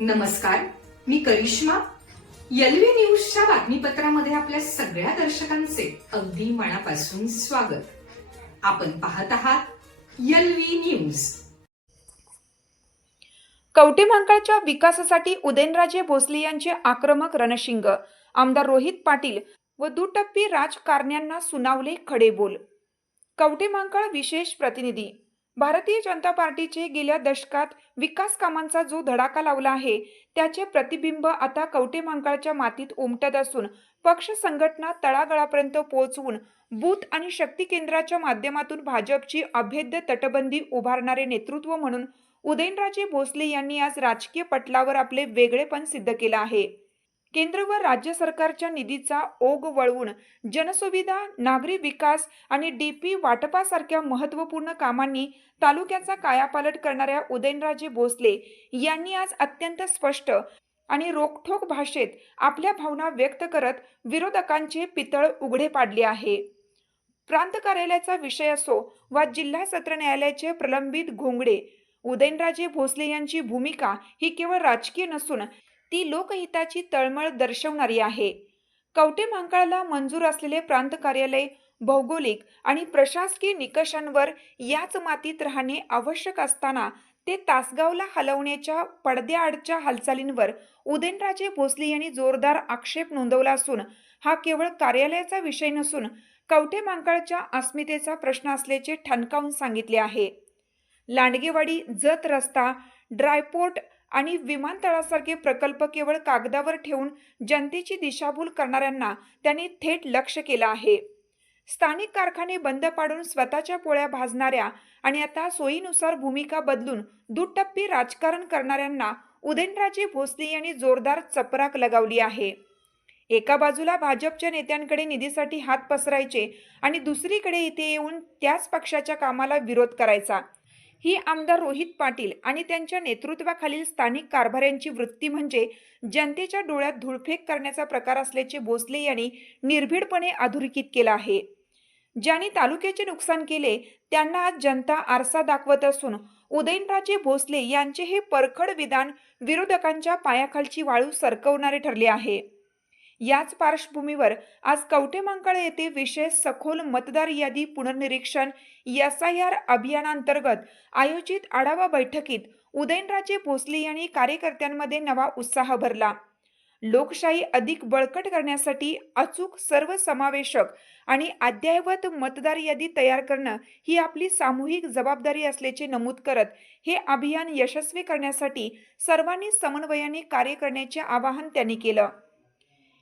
नमस्कार, मी करिश्मा. एलव्ही न्यूजच्या बातमीपत्रामध्ये आपल्या सगळ्या दर्शकांचे अगदी मनापासून स्वागत. आपण पाहत आहात एलव्ही न्यूज. कवठेमहांकाळच्या विकासासाठी उदयनराजे भोसले यांचे आक्रमक रणशिंग. आमदार रोहित पाटील व दुटप्पी राजकारण्यांना सुनावले खडे बोल. कवठेमहांकाळ विशेष प्रतिनिधी. भारतीय जनता पार्टीचे गेल्या दशकात विकास कामांचा जो धडाका लावला आहे त्याचे प्रतिबिंब आता कवठेमहांकाळच्या मातीत उमटत असून पक्ष संघटना तळागाळापर्यंत पोहोचवून बूथ आणि शक्ती केंद्राच्या माध्यमातून भाजपची अभेद्य तटबंदी उभारणारे नेतृत्व म्हणून उदयनराजे भोसले यांनी आज राजकीय पटलावर आपले वेगळेपण सिद्ध केले आहे. केंद्र व राज्य सरकारच्या निधीचा ओघ वळवून जनसुविधा, नागरी विकास आणि डीपी वाटपासारख्या महत्त्वपूर्ण कामांनी तालुक्याचा कायापालट करणाऱ्या उदयनराजे भोसले यांनी आज अत्यंत स्पष्ट आणि रोखठोक भाषेत आपल्या भावना व्यक्त करत विरोधकांचे पितळ उघडे पाडले आहे. प्रांत कार्यालयाचा विषय असो वा जिल्हा सत्र न्यायालयाचे प्रलंबित घोंगडे, उदयनराजे भोसले यांची भूमिका ही केवळ राजकीय नसून ती लोकहिताची तळमळ दर्शवणारी आहे. कवठेमहांकाळला मंजूर असलेले प्रांत कार्यालय भौगोलिक आणि प्रशासकीय निकषांवर याच मातीत राहणे आवश्यक असताना ते तासगावला हलवण्याच्या पडद्याआडच्या हालचालींवर उदयनराजे भोसले यांनी जोरदार आक्षेप नोंदवला असून हा केवळ कार्यालयाचा विषय नसून कवठेमहांकाळच्या अस्मितेचा प्रश्न असल्याचे ठणकावून सांगितले आहे. लांडगेवाडी, जत रस्ता, ड्रायपोर्ट आणि विमानतळासारखे प्रकल्प केवळ कागदावर ठेवून जनतेची दिशाभूल करणाऱ्यांना त्यांनी थेट लक्ष केलं आहे. स्थानिक कारखाने बंद पाडून स्वतःच्या पोळ्या भाजणाऱ्या आणि आता सोयीनुसार भूमिका बदलून दुटप्पी राजकारण करणाऱ्यांना उदयनराजे भोसले यांनी जोरदार चपराक लगावली आहे. एका बाजूला भाजपच्या नेत्यांकडे निधीसाठी हात पसरायचे आणि दुसरीकडे इथे येऊन त्याच पक्षाच्या कामाला विरोध करायचा. ही आमदार रोहित पाटील आणि त्यांच्या नेतृत्वाखालील स्थानिक कारभाऱ्यांची वृत्ती म्हणजे जनतेच्या डोळ्यात धूळफेक करण्याचा प्रकार असल्याचे भोसले यांनी निर्भीडपणे अधोरेखित केलं आहे. ज्यांनी तालुक्याचे नुकसान केले त्यांना आज जनता आरसा दाखवत असून उदयनराजे भोसले यांचे हे परखड विधान विरोधकांच्या पायाखालची वाळू सरकवणारे ठरले आहे. याच पार्श्वभूमीवर आज कवठेमहांकाळ येथे विशेष सखोल मतदार यादी पुनर्निरीक्षण SIR अभियानांतर्गत आयोजित आढावा बैठकीत उदयनराजे भोसले यांनी कार्यकर्त्यांमध्ये नवा उत्साह भरला. लोकशाही अधिक बळकट करण्यासाठी अचूक, सर्वसमावेशक आणि अद्ययावत मतदार यादी तयार करणं ही आपली सामूहिक जबाबदारी असल्याचे नमूद करत हे अभियान यशस्वी करण्यासाठी सर्वांनी समन्वयाने कार्य करण्याचे आवाहन त्यांनी केलं.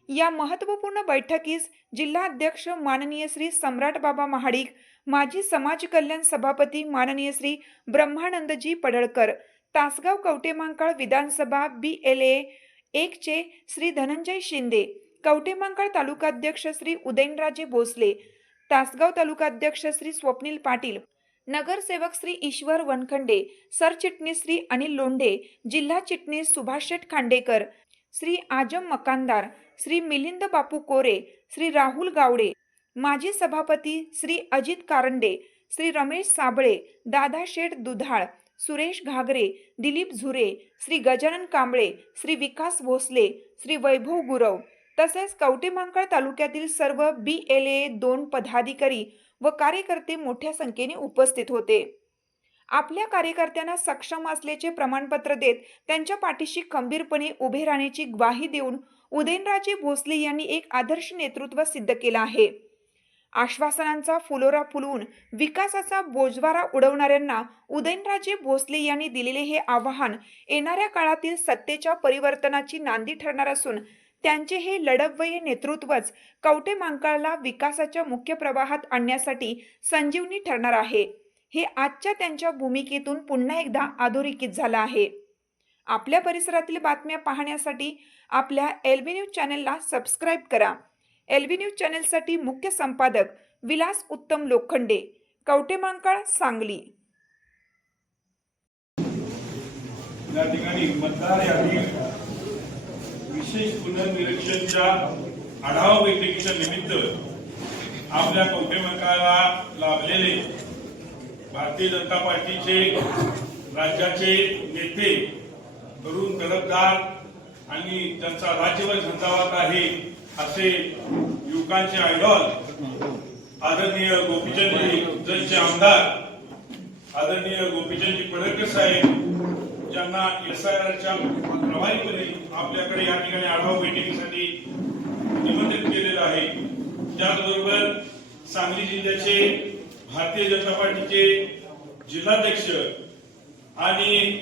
या महत्त्वपूर्ण बैठकीस जिल्हाध्यक्ष माननीय श्री सम्राट बाबा महाडिक, माजी समाज कल्याण सभापती माननीय श्री ब्रह्मानंदजी पडळकर, तासगाव कवठेमहांकाळ विधानसभा BLA 1 चे श्री धनंजय शिंदे, कवठेमहांकाळ तालुकाध्यक्ष श्री उदयनराजे भोसले, तासगाव तालुकाध्यक्ष श्री स्वप्नील पाटील, नगरसेवक श्री ईश्वर वनखंडे, सरचिटणीस श्री अनिल लोंढे, जिल्हा चिटणीस सुभाष खांडेकर, श्री आजम मकानदार, श्री मिलिंद बापू कोरे, श्री राहुल गावडे, माजी सभापती श्री अजित कारंडे, श्री रमेश साबळे, दादा शेठ दुधाळ, सुरेश घागरे, दिलीप झुरे, श्री गजानन कांबळे, श्री विकास भोसले, श्री वैभव गुरव तसेच कवठेमहांकाळ तालुक्यातील सर्व BLA 2 पदाधिकारी व कार्यकर्ते मोठ्या संख्येने उपस्थित होते. आपल्या कार्यकर्त्यांना सक्षम असल्याचे प्रमाणपत्र देत त्यांच्या पाठीशी खंबीरपणे उभे राहण्याची ग्वाही देऊन उदयनराजे भोसले यांनी एक आदर्श नेतृत्व सिद्ध केलं आहे. आश्वासनांचा फुलोरा फुलवून विकासाचा बोजवारा उडवणाऱ्यांना उदयनराजे भोसले यांनी दिलेले हे आवाहन येणाऱ्या काळातील सत्तेच्या परिवर्तनाची नांदी ठरणार असून त्यांचे हे लढवय्ये नेतृत्वच कवठेमहांकाळला विकासाच्या मुख्य प्रवाहात आणण्यासाठी संजीवनी ठरणार आहे. हे आजच्या त्यांच्या भूमिकेतून पुन्हा एकदा अधोरेखित झालं आहे. आपल्या परिसरातील बातम्या पाहण्यासाठी आपल्या LV न्यूज चॅनलला सबस्क्राईब करा. LV न्यूज चॅनलसाठी मुख्य संपादक विलास उत्तम लोखंडे, कवठेमहांकाळ, सांगली. या ठिकाणी मतदार यादी विशेष पुनर्निरीक्षणच्या आढावा बैठकीच्या निमित्त आपल्या कवठेमहांकाळला लाभलेले भारतीय जनता पार्टीचे राज्याचे नेते तरुण तडफदार आणि त्यांचा राज्यभर झंझावात आहे असे युवकांचे आयडॉल आदरणीय गोपीचंदजी जलचे आमदार आदरणीय गोपीचंदजी पडळकर साहेब ज्यांना SIRच्या प्रभारीपणे आपल्याकडे या ठिकाणी आढावा बैठकीसाठी निमंत्रित केलेलं आहे। त्याचबरोबर सांगली जिल्ह्याचे भारतीय जनता पार्टीचे जिल्हाध्यक्ष आणि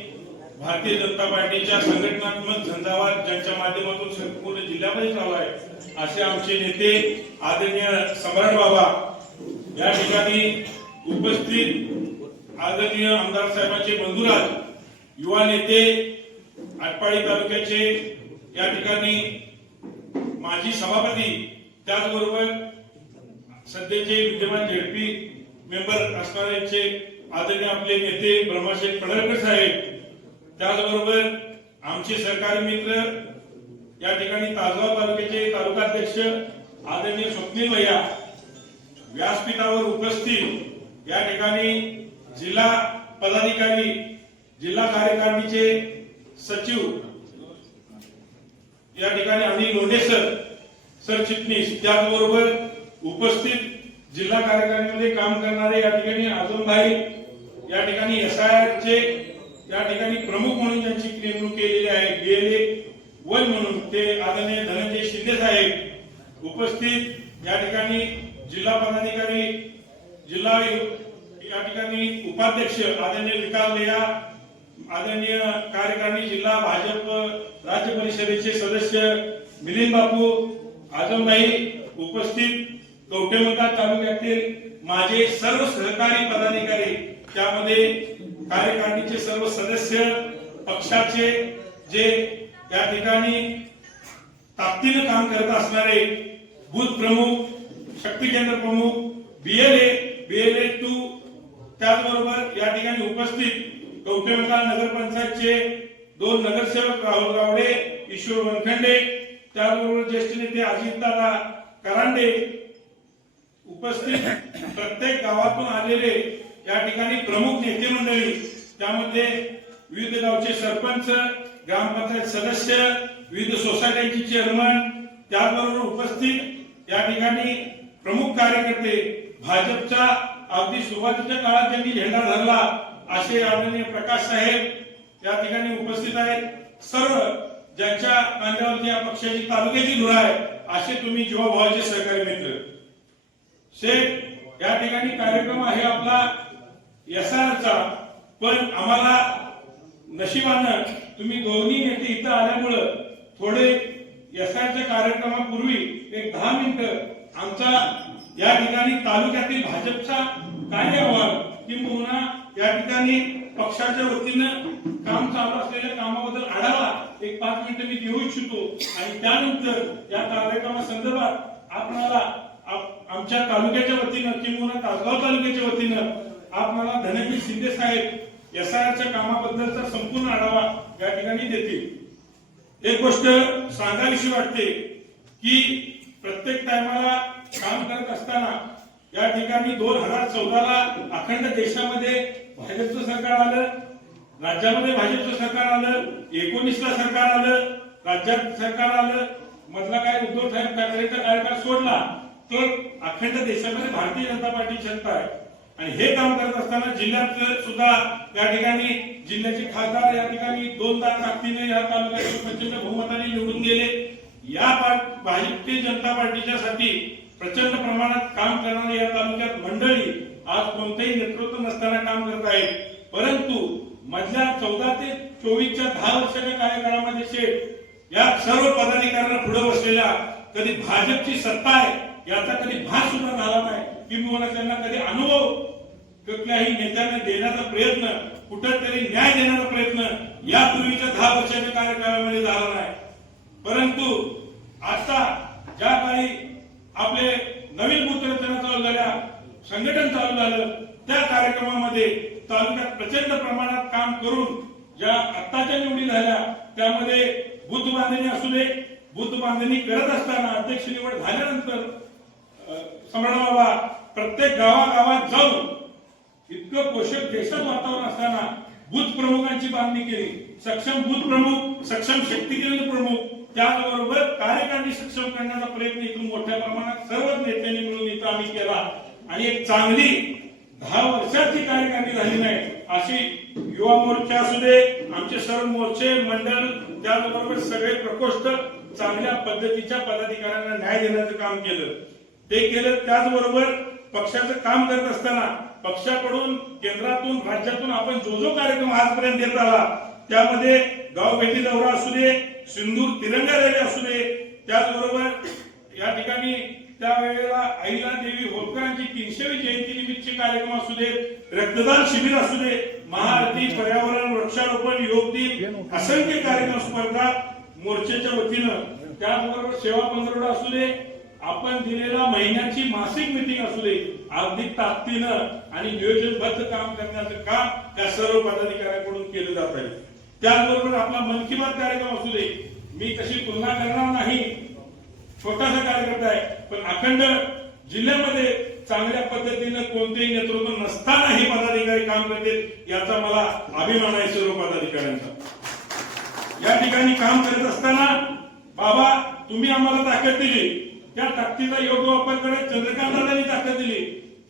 भारतीय जनता पार्टीच्या संघटनात्मक झंझावात ज्यांच्या माध्यमातून संपूर्ण जिल्ह्यामध्ये चालू आहे असे आमचे नेते आदरणीय सम्राट बाबा या ठिकाणी उपस्थित आदरणीय आमदार साहेबांचे बंधुराज युवा नेते आटपाडी तालुक्याचे या ठिकाणी माजी सभापती त्याचबरोबर सध्याचे विद्यमान झेडपी मेंबर असणाऱ्यांचे आदरणीय आपले नेते ब्रह्माशेठ पडळकर साहेब त्याचबरोबर आमचे सहकारी मित्र या ठिकाणी तासगाव तालुक्याचे तालुकाध्यक्ष आदरणीय स्वप्नील भैया व्यासपीठावर उपस्थित या ठिकाणी जिल्हा पदाधिकारी जिल्हा कार्यकारिणीचे सचिव या ठिकाणी अनिल लोंढे सरचिटणीस त्याचबरोबर उपस्थित जिल्हा कार्यकारिणीमध्ये काम करणारे या ठिकाणी आजमभाई या ठिकाणी SIRचे या ठिकाणी प्रमुख म्हणून ज्यांची नेमणूक केलेली आहे BLA 1 म्हणून ते आदरणीय धनंजय शिंदे साहेब उपस्थित या ठिकाणी जिल्हा पदाधिकारी जिल्हा या ठिकाणी उपाध्यक्ष आदरणीय विकास लेया आदरणीय कार्यकारिणी जिल्हा भाजप राज्य परिषदेचे सदस्य मिलिंद बापू आजमभाई उपस्थित कवठेमंकाळ तालुक्यातील माझे सर्व सहकारी पदाधिकारी त्यामध्ये कार्यकारिणीचे सर्व सदस्य पक्षाचे जे या ठिकाणी ताकदीने काम करत असणारे बूथ प्रमुख शक्ती केंद्र प्रमुख BLA 2 त्याचबरोबर या ठिकाणी उपस्थित कवठेमंकाळ नगरपंचायतचे 2 नगरसेवक राहुल गावडे ईश्वर वनखंडे त्याचबरोबर ज्येष्ठ नेते अजितदादा करांडे उपस्थित प्रत्येक गावातून आलेले या ठिकाणी प्रमुख नेते मंडळी त्यामध्ये विविध गावचे सरपंच ग्रामपंचायत सदस्य विविध सोसायट्यांचे चेअरमन त्याचबरोबर उपस्थित या ठिकाणी प्रमुख कार्यकर्ते भाजपच्या अगदी सुरुवातीच्या काळात ज्यांनी झेंडा धरला असे आदरणीय प्रकाश साहेब या ठिकाणी उपस्थित आहेत सर्व ज्यांच्या कांद्यावरती या पक्षाची तालुक्याची धुरा आहे असे तुम्ही जीवाभावाचे सहकारी मित्र शेठ या ठिकाणी कार्यक्रम आहे आपला SIRचा पण आम्हाला नशिबानं तुम्ही दोन्ही नेते इथं आल्यामुळं थोडे SIRच्या कार्यक्रमापूर्वी एक 10 मिनिटं आमचा या ठिकाणी तालुक्यातील भाजपचा काय अहवाल किंबहुना या ठिकाणी पक्षाच्या वतीनं काम चालू असलेल्या कामाबद्दल आढावा एक 5 मिनिटं मी देऊ इच्छितो आणि त्यानंतर या कार्यक्रमासंदर्भात आपणाला आमच्या तालुक्याच्या वतीनं किंवा तासगाव तालुक्याच्या वतीनं आपल्याला धनंजय शिंदे साहेब SIRच्या कामाबद्दलचा संपूर्ण आढावा या ठिकाणी देतील। एक गोष्ट सांगावीशी वाटते की प्रत्येक टायमाला काम करत असताना या ठिकाणी 2014 ला अखंड देशामध्ये भाजपचं सरकार आलं राज्यामध्ये भाजपचं सरकार आलं 19 ला सरकार आलं राज्यात सरकार आलं मधला काय उद्धव साहेब ठाकरेचा कार्यकाळ सोडला तर अखंड देशामध्ये भारतीय जनता पार्टी सत्ता आहे आणि हे काम करत असताना जिल्ह्यात सुद्धा या ठिकाणी जिल्ह्याचे खासदार या ठिकाणी 2दा ताकदीने या तालुक्यात प्रचंड बहुमताने निवडून गेले या भारतीय जनता पार्टीच्या साठी प्रचंड प्रमाणात काम करणारे या तालुक्यात मंडळी आज कोणतेही नेतृत्व नसताना काम करत आहेत परंतु मधल्या 14 ते 24च्या 10 वर्षाच्या कार्यकाळामध्ये शेठ या सर्व पदाधिकाऱ्यांना पुढे बसलेल्या कधी भाजपची सत्ता आहे याचा कधी भास सुद्धा झाला नाही किंवा त्यांना कधी अनुभव कुठल्याही नेत्याने देण्याचा प्रयत्न कुठेतरी न्याय देण्याचा प्रयत्न यापूर्वीच्या 10 वर्षाच्या कार्यकाळामध्ये झाला नाही परंतु आता ज्या काही आपले नवीन बूथ रचना चालू झाल्या संघटन चालू झालं त्या कार्यक्रमामध्ये तालुक्यात प्रचंड प्रमाणात काम करून ज्या आत्ताच्या निवडी झाल्या त्यामध्ये बूथ बांधणी असू दे बूथ बांधणी करत असताना अध्यक्ष निवड झाल्यानंतर सम्राट बाबा प्रत्येक गावागावात जाऊन इतकं पोषक देशात वातावरण असताना बूथ प्रमुखांची बांधणी केली, सक्षम बूथ प्रमुख, सक्षम शक्ती केंद्र प्रमुख, त्याचबरोबर कार्यकारिणी सक्षम करण्याचा प्रयत्न इथून मोठ्या प्रमाणात सर्वच नेत्यांनी मिळून इथं आम्ही केला आणि एक चांगली 10 वर्षाची कार्यकारिणी झाली नाही अशी युवा मोर्चा असू दे, आमचे सर्व मोर्चे मंडळ, त्याचबरोबर सगळे प्रकोष्ठ चांगल्या पद्धतीच्या पदाधिकाऱ्यांना न्याय देण्याचं काम केलं. ते केलं. त्याचबरोबर पक्षाचं काम करत असताना पक्षाकडून, केंद्रातून, राज्यातून आपण जो कार्यक्रम आजपर्यंत देत आला त्यामध्ये गावभेटी दौरा असू दे, सिंदूर तिरंगा रॅली असू दे, त्याचबरोबर या ठिकाणी त्यावेळेला अहिल्यादेवी होळकरांची 300वी जयंती निमित्तचे कार्यक्रम असू दे, रक्तदान शिबिर असू दे, महाआरती, पर्यावरण, वृक्षारोपण, योग दिन, असंख्य कार्यक्रम स्पर्धा मोर्चाच्या वतीनं, त्याचबरोबर सेवा पंधरवडा असू दे, आपण दिलेला महिन्याची मासिक मीटिंग असू दे, अगदी ताकदीनं आणि नियोजनबद्ध काम करण्याचं काम त्या सर्व पदाधिकाऱ्यांकडून केलं जात आहे. त्याचबरोबर आपला मन की बात कार्यक्रम असू दे, मी कशी तुलना करणार नाही, छोटासा कार्यक्रम आहे, पण अखंड जिल्ह्यामध्ये चांगल्या पद्धतीनं कोणतेही नेतृत्व नसतानाही पदाधिकारी काम करते, याचा मला अभिमान आहे सर्व पदाधिकाऱ्यांचा. या ठिकाणी काम करत असताना बाबा तुम्ही आम्हाला ताकद दिली, त्या ताकदीचा योग्य वापर करत चंद्रकांत दादांनी ताकद दिली.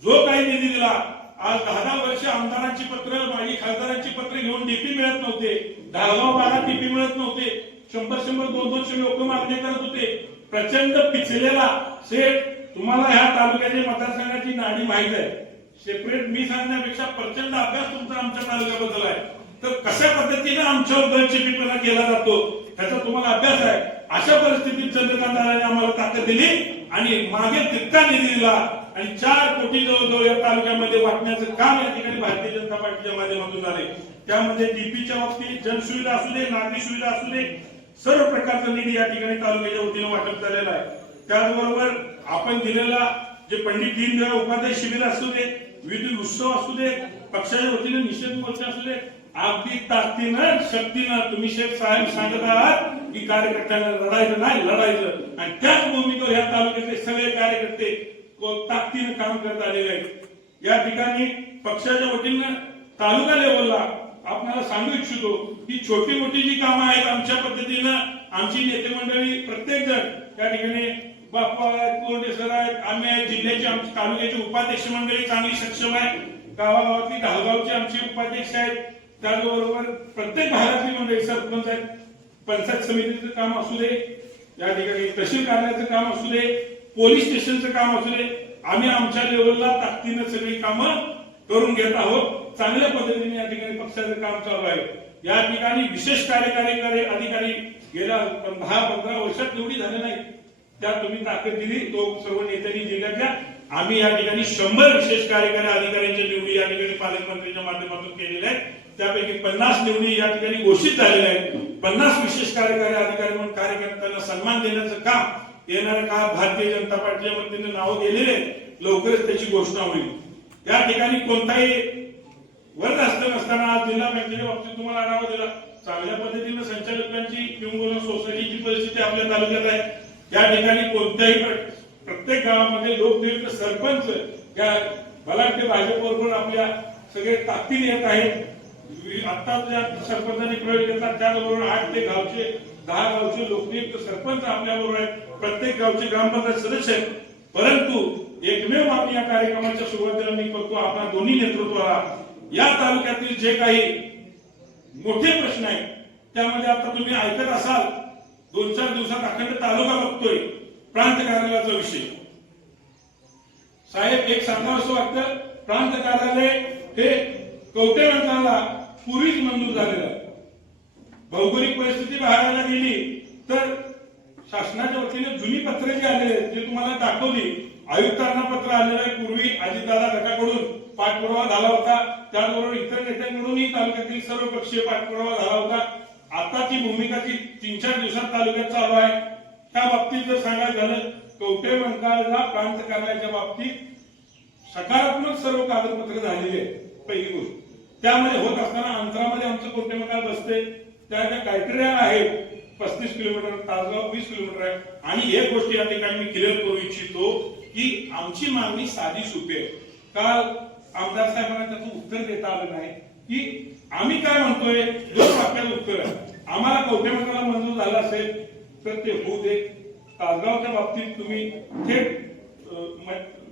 जो काही निधी दिला, आज 10 वर्ष आमदारांची पत्र, माजी खासदारांची पत्र घेऊन डीपी मिळत नव्हते, 10 भागात डीपी मिळत नव्हते, 100 200 लोक मागणी करत होते. प्रचंड पिचलेला सेट, तुम्हाला ह्या तालुक्याच्या मतदारसंघाची नाडी माहित आहे. सेपरेट मी सांगण्यापेक्षा प्रचंड अभ्यास तुमचा आमच्या तालुक्याबद्दल आहे. तर कशा पद्धतीने आमच्यावर दहशतीपणा केला जातो त्याचा तुम्हाला अभ्यास आहे. अशा परिस्थितीत चंद्रकांत दादांनी आम्हाला ताकद दिली आणि मागे तितका निधी दिला आणि 4 कोटी जवळजवळ या तालुक्यामध्ये वाटण्याचं काम या ठिकाणी भारतीय जनता पार्टीच्या माध्यमातून झाले. त्यामध्ये डीपीच्या बाबतीत, जनसुविधा असू दे, नागरी सुविधा असू दे, सर्व प्रकारचा निधी या ठिकाणी तालुक्याच्या वतीनं वाटप झालेला आहे. त्याचबरोबर आपण दिलेला जे पंडित दीनदयाळ उपाध्याय शिबिर असू दे, विविध उत्सव असू दे, पक्षाच्या वतीने निषेध मोर्चा असू दे, अगदी ताकदीनं, शक्तीनं तुम्ही शेख साहेब सांगत आहात की कार्यकर्त्यांना लढायचं नाही, लढायचं, आणि त्याच भूमिकेवर या तालुक्यातले सगळे कार्यकर्ते ताकदीनं काम करत आलेले आहेत. या ठिकाणी पक्षाच्या वतीनं तालुका लेवलला आपल्याला सांगू इच्छितो की छोटी मोठी जी कामं आहेत आमच्या पद्धतीनं आमची नेते मंडळी प्रत्येक जण त्या ठिकाणी, बाप्पा आहेत, कोरडे सर आहेत, आम्ही आहेत, जिल्ह्याची आमची तालुक्याची उपाध्यक्ष मंडळी चांगली सक्षम आहे, गावागावातली 10 गावची आमची उपाध्यक्ष आहेत, त्याचबरोबर प्रत्येक भागातली मंडळी सरपंच आहेत, पंचायत समितीचं काम असू दे, या ठिकाणी तहसील कार्यालयाचं काम असू दे, पोलीस स्टेशनचं काम असू दे, आम्ही आमच्या लेवलला ताकदीनं सगळी कामं करून घेत आहोत. चांगल्या पद्धतीने या ठिकाणी पक्षाचं काम चालू आहे. या ठिकाणी विशेष कार्यकारी अधिकारी गेल्या 10-15 वर्षात निवडी झाले नाही, त्या तुम्ही ताकद दिली, तो सर्व नेत्यांनी जिल्ह्यातल्या. आम्ही या ठिकाणी 100 विशेष कार्यकारी अधिकाऱ्यांच्या निवडी या ठिकाणी पालकमंत्र्यांच्या माध्यमातून केलेल्या आहेत. त्यापैकी 50 निवडी या ठिकाणी घोषित झालेल्या आहेत. 50 विशेष कार्यकारी अधिकारी म्हणून कार्यकर्त्यांना सन्मान देण्याचं काम येणाऱ्या काळात भारतीय जनता पार्टीच्या वतीने नावं गेलेले आहेत. लवकरच त्याची घोषणा होईल. या ठिकाणी कोणताही वरदहस्त नसताना आज जिल्हा बँकेच्या बाबतीत तुम्हाला आढावा दिला. चांगल्या पद्धतीने संचालकांची किंवा सोसायटीची परिस्थिती आपल्या तालुक्यात आहे. या ठिकाणी कोणत्याही प्रत्येक गावामध्ये लोकनियुक्त सरपंच या बलाढ्य भाजपबरोबर आपल्या सगळे ताकदीने येत आहेत. आता ज्या सरपंचांनी प्रयोग घेतला त्याचबरोबर 8 ते 10 गावचे लोकनियुक्त सरपंच आपल्या बरोबर आहेत. प्रत्येक गावचे ग्रामपंचायत सदस्य आहेत. परंतु एकमेव आम्ही या कार्यक्रमाच्या सुरुवातीला मी करतो आपल्या दोन्ही नेतृत्वाला या तालुक्यातील जे काही मोठे प्रश्न आहेत त्यामध्ये आता तुम्ही ऐकत असाल 2-4 दिवसात अखंड तालुका बघतोय प्रांत कार्यालयाचा विषय. साहेब एक सांगावं असं वाटतं, प्रांत कार्यालय हे कवठे मंडळाला पूर्वीच मंजूर झालेलं आहे. भौगोलिक परिस्थिती पाहायला गेली तर शासनाच्या वतीने जुनी पत्र जी आलेली आहेत ती तुम्हाला दाखवली. आयुक्तांना पत्र आलेलं आहे. पूर्वी अजितदादा गटाकडून पाठपुरावा झाला होता, त्याचबरोबर इतर नेत्यांकडूनही तालुक्यातील सर्व पक्षीय पाठपुरावा झाला होता. आताची भूमिका जी 3-4 दिवसात तालुक्यात चालू आहे त्या बाबतीत जर सांगायचं झालं, कवठे मंडळाला प्रांत कार्यालयाच्या बाबतीत सकारात्मक सर्व कागदपत्र झालेली आहे. पहिली गोष्ट, त्यामध्ये होत असताना अंतरामध्ये आमचं कवठे मंडळ बसते, त्या ज्या क्रायटेरिया आहेत 35 किलोमीटर, तासगाव 20 किलोमीटर आहे. आणि एक गोष्ट या ठिकाणी मी क्लिअर करू इच्छितो की आमची मागणी साधी सोपी आहे. काल आमदार साहेबांना त्याचं उत्तर देता आलं नाही. की आम्ही काय म्हणतोय, 2 वाक्यात उत्तर आहे. आम्हाला कवठेमंकाळला मंजूर झालं असेल तर ते होऊ दे. तासगावच्या बाबतीत तुम्ही थेट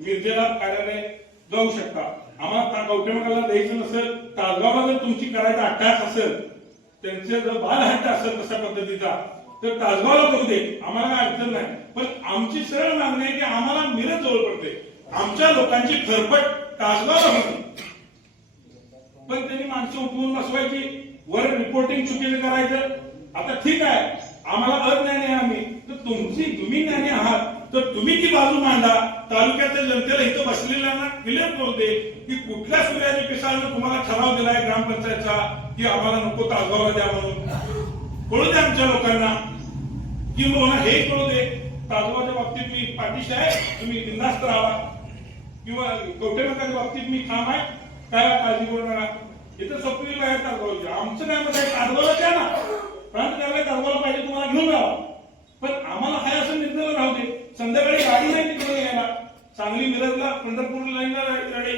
मिरजेला कार्यालय जाऊ शकता. आम्हाला कवठेमंकाळला द्यायचं नसेल, तासगावला जर तुमची करायचा अट्टास असेल, त्यांचे जर बालहट्ट असेल तशा पद्धतीचा, तर तासगावला करू दे, आम्हाला काय अडचण नाही. पण आमची सरळ मागणी आहे की आम्हाला मिरज जवळ पडते, आमच्या लोकांची फरफट तासगावला होती. पण त्यांनी माणसं उठवून बसवायची, वर रिपोर्टिंग चुकीचं करायचं. आता ठीक आहे, आम्हाला अज्ञानी आहे आम्ही, तर तुम्ही ज्ञानी आहात तर तुम्ही ती बाजू मांडा. तालुक्याच्या जनतेला इथं बसलेल्यांना क्लिअर करू दे की कुठल्या सूर्याच्या पिसाळनं तुम्हाला ठराव दिलाय ग्रामपंचायतचा की आम्हाला नको तासगावला द्या म्हणून. कळू दे आमच्या लोकांना, किंवा हे कळू दे तासगावच्या बाबतीत मी पाठीशी आहे, तुम्ही बिनधास्त राहा, किंवा कवठेमंकाळच्या बाबतीत मी ठाम आहे, काय काळजी करू नका. इथं स्वप्नील आहे तासगावचे, आमचं काय मत आहे, तासगावला द्या ना, प्रांत कार्यालय तासगावला पाहिजे, तुम्हाला घेऊन जावा. पण आम्हाला हाय असं निर्णय राहू दे. संध्याकाळी गाडी नाही तिकडे यायला, सांगली मिरजला पंढरपूर लाईनला जायचे.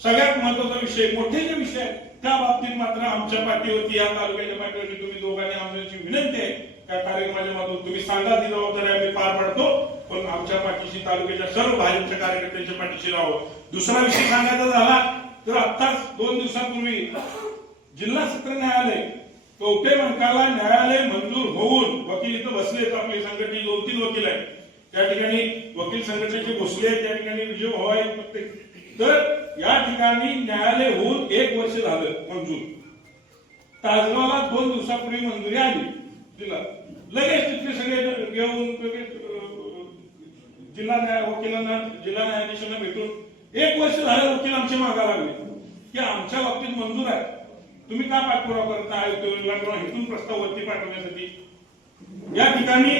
सगळ्यात महत्वाचा विषय, मोठे जे विषय आहेत त्या बाबतीत मात्र आमच्या पाठीवरती, या तालुक्याच्या पाठीवरती तुम्ही दोघांनी आमची विनंती आहे, त्या कार्यक्रमाच्या माध्यमातून तुम्ही सांगा, ती जबाबदारी आम्ही पार पाडतो. पण आमच्या पाठीशी, तालुक्याच्या सर्व भाजपच्या कार्यकर्त्यांच्या पाठीशी राहावं. दुसरा विषय सांगायचा झाला तर आत्ताच 2 दिवसापूर्वी जिल्हा सत्र न्यायालय कवठेमंकाळला न्यायालय मंजूर होऊन, वकील इथं बसलेत, आपले संघटनेचे 2-3 वकील आहेत, त्या ठिकाणी वकील संघटनेचे बसले आहेत, त्या ठिकाणी विजय व्हावा आहे प्रत्येक. तर या ठिकाणी न्यायालय होऊन 1 वर्ष झालं मंजूर. तासगावला 2 दिवसापूर्वी मंजुरी आली, दिला लगेच तिथले सगळे घेऊन जिल्हा वकिलांना, जिल्हा न्यायाधीशांना भेटून 1 वर्ष झालं वकील आमचे मागा लागले की आमच्या बाबतीत मंजूर आहे, तुम्ही का पाठपुरावा करत नाही, इथून प्रस्ताव वरती पाठवण्यासाठी. या ठिकाणी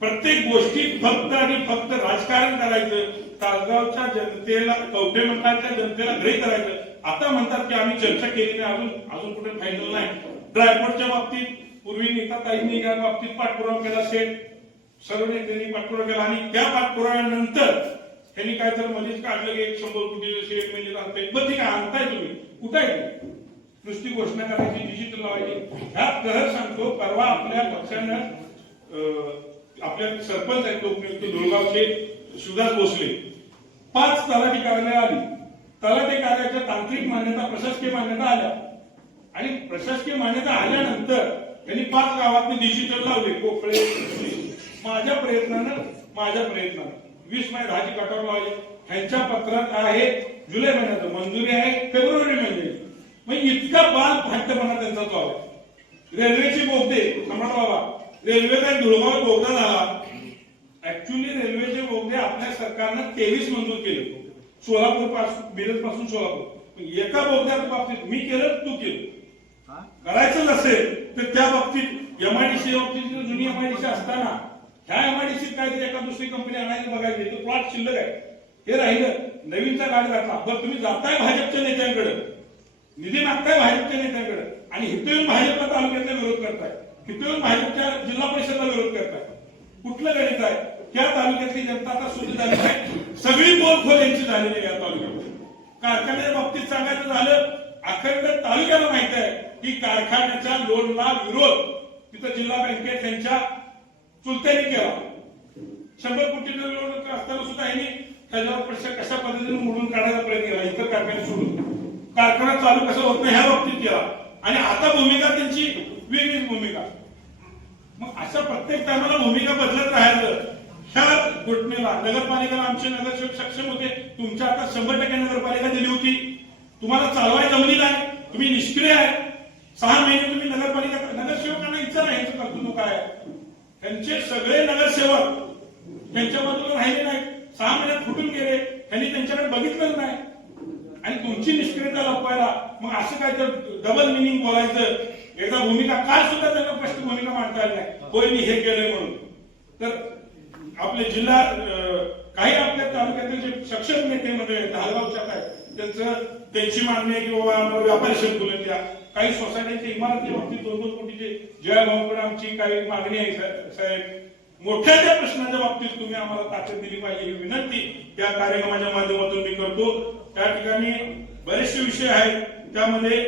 प्रत्येक गोष्टीत फक्त आणि फक्त राजकारण करायचं, तासगावच्या जनतेला, कवठेमंकाळच्या जनतेला ग्रही करायचं. आता म्हणतात की आम्ही चर्चा केली नाही, अजून कुठे फायनल नाही. ड्रायपोर्टच्या बाबतीत पूर्वी नेताताईंनी या बाबतीत पाठपुरावा केला, सेट सर्व नेत्यांनी पाठपुरावा केला, आणि त्या पाठपुराव्यानंतर त्यांनी काय तर मध्येच काढलं की 100 कोटी शेत म्हणजे लागते. बरं ठीक आहे, आणताय तुम्ही, कुठं आहे नुसती घोषणा करायची, डिजिटल लावायची. ह्या कहर सांगतो, परवा आपल्या पक्षानं आपल्या सरपंच आहेत लोकनियुक्त धुळगावचे शिवदास भोसले, 5 तलाठी कार्यालय आली. तलाठी कार्यालयाच्या तांत्रिक मान्यता, प्रशासकीय मान्यता आल्या, आणि प्रशासकीय मान्यता आल्यानंतर त्यांनी 5 गावातले डिजिटल लावले, कोकळे. माझ्या प्रयत्नानं 20 मै 10 काठावर लावले. ह्यांच्या पत्रात आहे जुलै महिन्यात मंजुरी आहे, फेब्रुवारी महिन्यात. म्हणजे इतका बाल फाटपणा त्यांचा चालू आहे. रेल्वेचे बोगदे, सम्राट बाबा, रेल्वेचा धुळगाव बोगदा झाला. ऍक्च्युअली रेल्वेचे बोगदे आपल्या सरकारनं 23 मंजूर केले, सोलापूर पासून, मिरज पासून सोलापूर. एका बोगद्याच्या बाबतीत मी केलं, तू केलं. करायचं नसेल तर त्या बाबतीत एमआयडीसी बाबतीत, जुनी एमआयडीसी असताना ह्या एमआयडीसीत काहीतरी एका दुसरी कंपनी आणायची बघायची, तर प्लॉट शिल्लक आहे, हे राहिलं, नवीनचा गाड घातला. बरं, तुम्ही जाताय भाजपच्या नेत्यांकडे, निधी मागताय भाजपच्या नेत्यांकडे, आणि इथं येऊन भाजपला तालुक्यातला विरोध करताय, इथं येऊन भाजपच्या जिल्हा परिषदला विरोध करताय. कुठलं गणित आहे? त्या तालुक्यातली जनता आता सुरू झाली आहे, सगळी बोलखोल यांची झालेली आहे या तालुक्यात. कारखान्याच्या बाबतीत सांगायचं झालं, अखंड तालुक्याला माहित आहे की कारखान्याच्या लोनला विरोध तिथं जिल्हा बँकेत त्यांच्या चुलत्यांनी केला. 100 कोटीचा लोन असताना सुद्धा यांनी त्याच्यावर पैसे कशा पद्धतीने मोडून काढायचा प्रयत्न केला, इतर कारखाने सोडून. कारखाना चालू कसं होत नाही ह्या बाबतीत केला, आणि आता भूमिका त्यांची वेगळीच भूमिका. मग अशा प्रत्येक टायमाला भूमिका बदलत राहायचं. ह्या घटनेला नगरपालिकेला आमचे नगरसेवक सक्षम होते. तुमच्या आता 100% नगरपालिका दिली होती, तुम्हाला चालवाय जमली नाही, तुम्ही निष्क्रिय आहे. 6 महिने तुम्ही नगरपालिका, नगरसेवकांना विचारा यांचं कर्तृत्व काय आहे. त्यांचे सगळे नगरसेवक त्यांच्या बाजूला राहिले नाहीत, 6 महिन्यात फुटून गेले, त्यांनी त्यांच्याकडे बघितलंच नाही, आणि तुमची निष्क्रियता लपवायला मग असं काय तर डबल मिनिंग बोलायचं. याचा भूमिका काल सुद्धा त्यांना स्पष्ट भूमिका मांडता आली नाही, होय मी हे केलंय म्हणून. तर आपले जिल्हा, काही आपल्या तालुक्यातील जे सक्षम नेते मध्ये धारगावच्या काय त्यांची मागणी आहे की बाबा आम्हाला व्यापारी संकुलन द्या. काही सोसायटीच्या इमारती बाबतीत 2-2 कोटीचे जयभाऊकडे आमची काही मागणी आहे साहेब. मोठ्या त्या प्रश्नाच्या बाबतीत तुम्ही आम्हाला ताकद दिली पाहिजे ही विनंती त्या कार्यक्रमाच्या माध्यमातून मी करतो. त्या ठिकाणी बरेचसे विषय आहेत, त्यामध्ये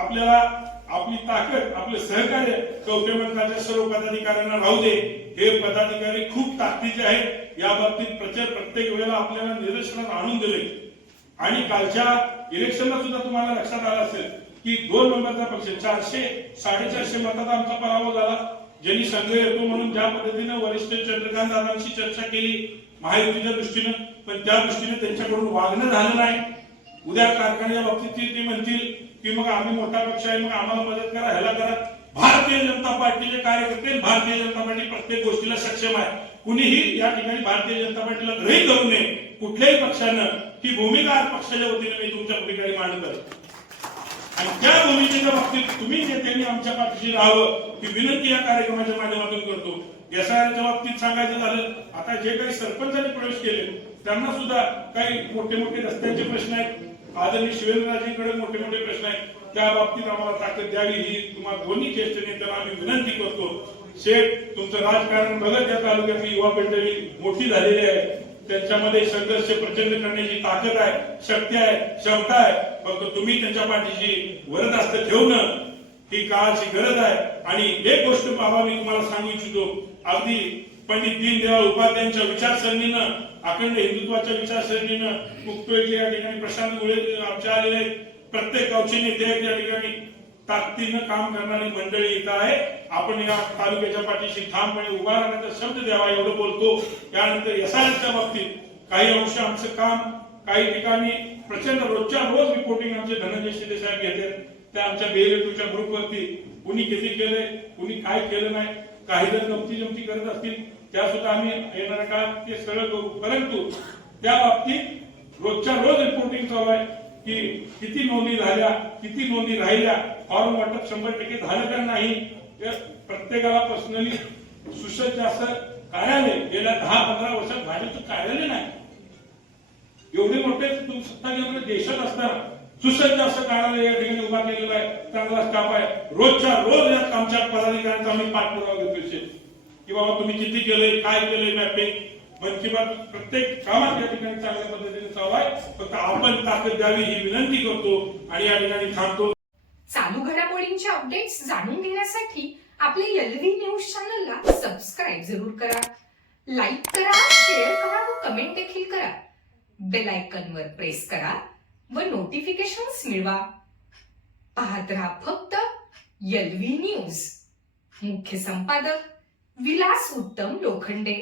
आपल्याला आपली ताकद, आपले सहकार्य कवठे मंडळाच्या सर्व पदाधिकाऱ्यांना राहू दे. हे पदाधिकारी खूप ताकदीचे आहेत. या बाबतीत प्रत्येक वेळेला आपल्याला निदर्शनात आणून दिले. आणि कालच्या इलेक्शनला सुद्धा तुम्हाला लक्षात आलं असेल की 2 नंबरचा पक्ष 400-450 मतात आमचा पराभव झाला. ज्यांनी संघ येतो म्हणून ज्या पद्धतीने वरिष्ठ चंद्रकांत दादांशी चर्चा केली महायुतीच्या दृष्टीनं, पण त्या दृष्टीने त्यांच्याकडून वागणं झालं नाही. उद्या कारखान्याच्या बाबतीत ते म्हणतील की मग आम्ही मोठा पक्ष आहे, मग आम्हाला मदत करा, ह्याला करा. भारतीय जनता पार्टीचे कार्यकर्ते, भारतीय जनता पार्टी प्रत्येक गोष्टीला सक्षम आहे. कुणीही या ठिकाणी भारतीय जनता पार्टीला गृहीत धरू नये. कुठल्याही पक्षानं ही भूमिका आज पक्षाच्या वतीने मी तुमच्या ठिकाणी मांडतो. आणि त्या भूमिकेच्या बाबतीत तुम्ही नेत्यांनी आमच्या पाठीशी राहावं ही विनंती या कार्यक्रमाच्या माध्यमातून करतो. एसआयआरच्या बाबतीत सांगायचं झालं, आता जे काही सरपंचांनी प्रवेश केले त्यांना सुद्धा काही मोठे मोठे रस्त्यांचे प्रश्न आहेत. आदरणीय शिवेंद्रराजेंकडे मोठे मोठे प्रश्न आहेत. त्या बाबतीत आम्हाला ताकद द्यावी ही तुम्हाला दोन्ही ज्येष्ठ नेत्यांना आम्ही विनंती करतो. शेठ, तुमचं राजकारण बघत या तालुक्यातली युवा मंडळी मोठी झालेली आहे. त्यांच्यामध्ये संघर्ष प्रचंड करण्याची ताकद आहे, शक्ती आहे, क्षमता आहे. फक्त तुम्ही त्यांच्या पाठीशी वरदहस्त ठेवणं ही काळाची गरज आहे. आणि एक गोष्ट बाबा मी तुम्हाला सांगू इच्छितो, अगदी पंडित दीनदयाळ उपाध्यायांच्या विचारसरणीनं, अखंड हिंदुत्वाच्या विचारसरणीनं मुक्तोयचे या ठिकाणी प्रशांत गुळे आमच्या आलेले आहेत. प्रत्येक गावचे नेते आहेत या ठिकाणी. ताकदीनं काम करणारी मंडळी इथं आहे. आपण या तालुक्याच्या पाठीशी ठामपणे उभा राहण्याचा शब्द द्यावा एवढं बोलतो. त्यानंतर एसआयआरच्या बाबतीत काही अंश आमचं काम काही ठिकाणी प्रचंड रोजच्या रोज रिपोर्टिंग आमचे धनंजय शिंदे साहेब घेतात. त्या आमच्या बेलेटूच्या ग्रुपवरती कुणी किती केलंय, कुणी काय केलं नाही, काही जर गमती जमती करत असतील त्या सुद्धा आम्ही येणाऱ्या काळात ते सरळ करू. परंतु त्या बाबतीत रोजच्या रोज रिपोर्टिंग चालू आहे की किती नोंदी झाल्या, किती नोंदी राहिल्या, फॉर्म वाटप 100% झालं का नाही. प्रत्येकाला पर्सनली सुसज्ज असं कार्यालय गेल्या 10-15 वर्षात भाजपचं कार्यालय नाही. एवढे मोठे तुम्ही सत्ता घेऊन देशात असताना सुसज्ज असं कार्यालय या ठिकाणी उभा केलेलं आहे. चांगला स्टाफ आहे. रोजच्या रोज या आमच्या पदाधिकाऱ्यांचा आम्ही पाठपुरावा घेतोय की बाबा तुम्ही किती केलंय, काय केलंय, मॅपिंग मन की बात प्रत्येक कामात या ठिकाणी चांगल्या पद्धतीने चालू आहे. फक्त आपण ताकद द्यावी ही विनंती करतो आणि या ठिकाणी थांबतो. चालू घडामोडींचे अपडेट्स जाणून घेण्यासाठी आपल्या एलव्ही न्यूज चॅनलला सबस्क्राईब जरूर करा, लाईक करा, शेअर करा व कमेंट देखील करा. बेल आयकॉनवर प्रेस करा व नोटिफिकेशन्स मिळवा. पाहत राहा फक्त एलव्ही न्यूज. मुख्य संपादक विलास उत्तम लोखंडे.